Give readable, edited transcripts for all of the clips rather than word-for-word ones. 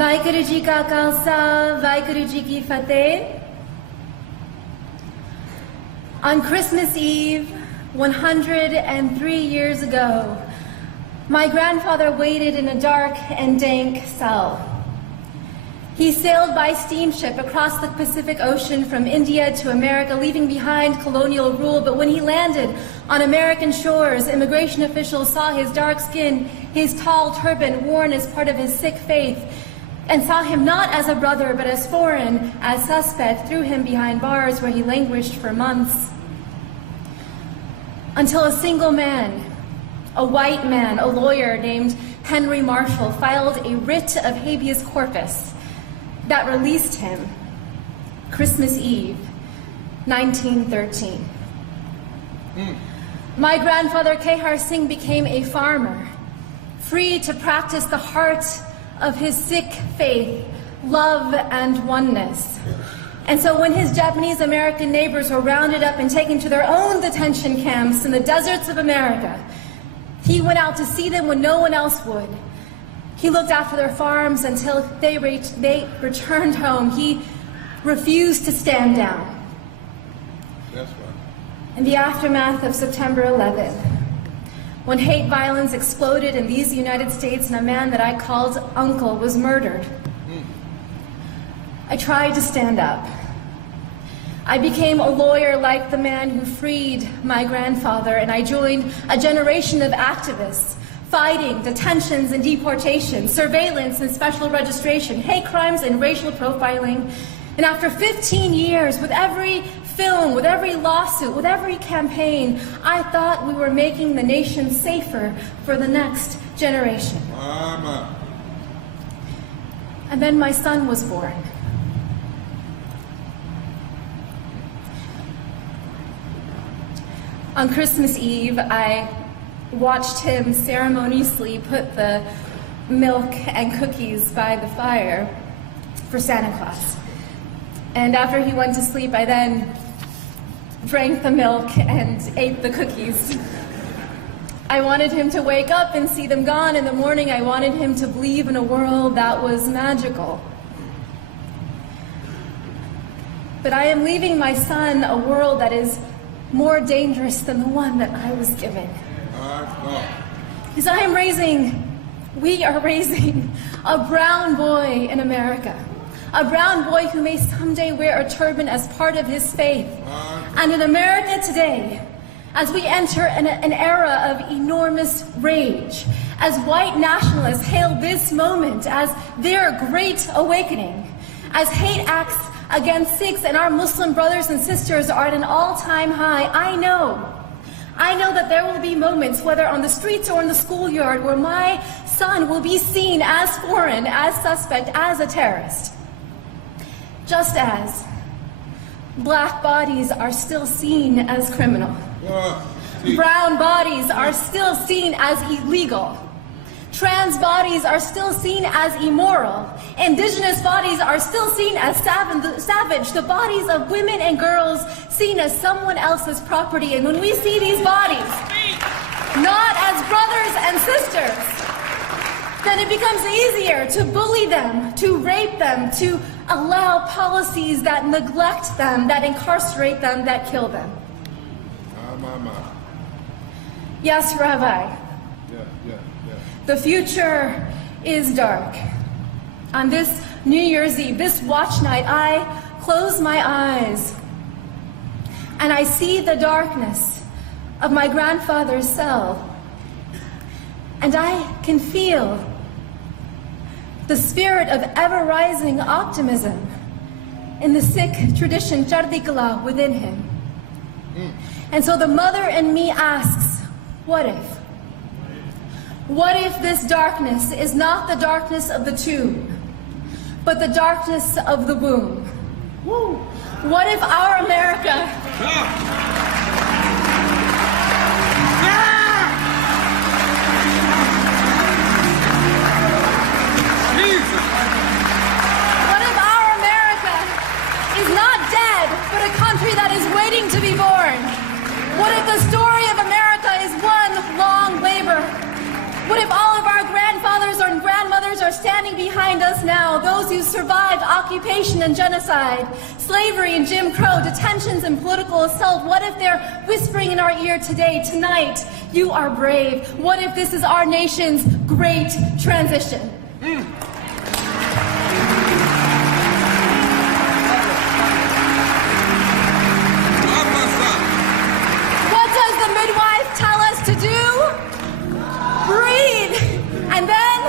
Vaheguru Ji Ka Khalsa, Vaheguru Ji Ki Fateh. On Christmas Eve, 103 years ago, my grandfather waited in a dark and dank cell. He sailed by steamship across the Pacific Ocean from India to America, leaving behind colonial rule. But when he landed on American shores, immigration officials saw his dark skin, his tall turban worn as part of his Sikh faith, and saw him not as a brother, but as foreign, as suspect, threw him behind bars where he languished for months. Until a single man, a white man, a lawyer named Henry Marshall, filed a writ of habeas corpus that released him Christmas Eve, 1913. My grandfather Kehar Singh became a farmer, free to practice the heart of his Sikh faith, love and oneness. And so when his Japanese American neighbors were rounded up and taken to their own detention camps in the deserts of America, he went out to see them when no one else would. He looked after their farms until they returned home. He refused to stand down. That's right. In the aftermath of September 11th, when hate violence exploded in these United States and a man that I called uncle was murdered, I tried to stand up. I became a lawyer like the man who freed my grandfather, and I joined a generation of activists fighting detentions and deportation, surveillance and special registration, hate crimes and racial profiling. And after 15 years, with every film, with every lawsuit, with every campaign, I thought we were making the nation safer for the next generation. Mama. And then my son was born. On Christmas Eve, I watched him ceremoniously put the milk and cookies by the fire for Santa Claus. And after he went to sleep, I then drank the milk and ate the cookies. I wanted him to wake up and see them gone. In the morning, I wanted him to believe in a world that was magical. But I am leaving my son a world that is more dangerous than the one that I was given. Because we are raising a brown boy in America. A brown boy who may someday wear a turban as part of his faith. And in America today, as we enter an era of enormous rage, as white nationalists hail this moment as their great awakening, as hate acts against Sikhs and our Muslim brothers and sisters are at an all-time high, I know that there will be moments, whether on the streets or in the schoolyard, where my son will be seen as foreign, as suspect, as a terrorist. Just as black bodies are still seen as criminal. Brown bodies are still seen as illegal. Trans bodies are still seen as immoral. Indigenous bodies are still seen as savage. The bodies of women and girls seen as someone else's property. And when we see these bodies not as brothers and sisters, then it becomes easier to bully them, to rape them, to allow policies that neglect them, that incarcerate them, that kill them. Yes, Rabbi. The future is dark. On this New Year's Eve, this watch night, I close my eyes and I see the darkness of my grandfather's cell. And I can feel the spirit of ever-rising optimism in the Sikh tradition, Chardi Kala, within him. And so the mother in me asks, what if? What if this darkness is not the darkness of the tomb, but the darkness of the womb? What if our America... What if our America is not dead, but a country that is waiting to be born? What if the story of America is one long labor? What if all of our grandfathers or grandmothers are standing behind us now, those who survived occupation and genocide, slavery and Jim Crow, detentions and political assault, what if they're whispering in our ear today, tonight, you are brave? What if this is our nation's great transition? What does the midwife tell us to do? Breathe. And then,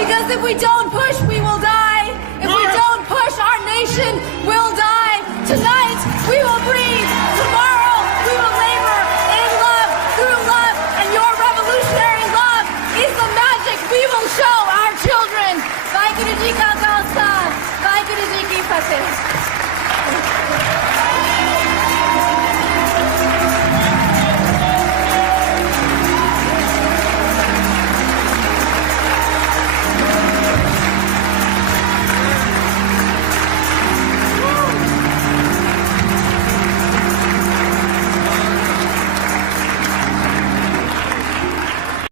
because if we don't push, we will die. If we don't push, our nation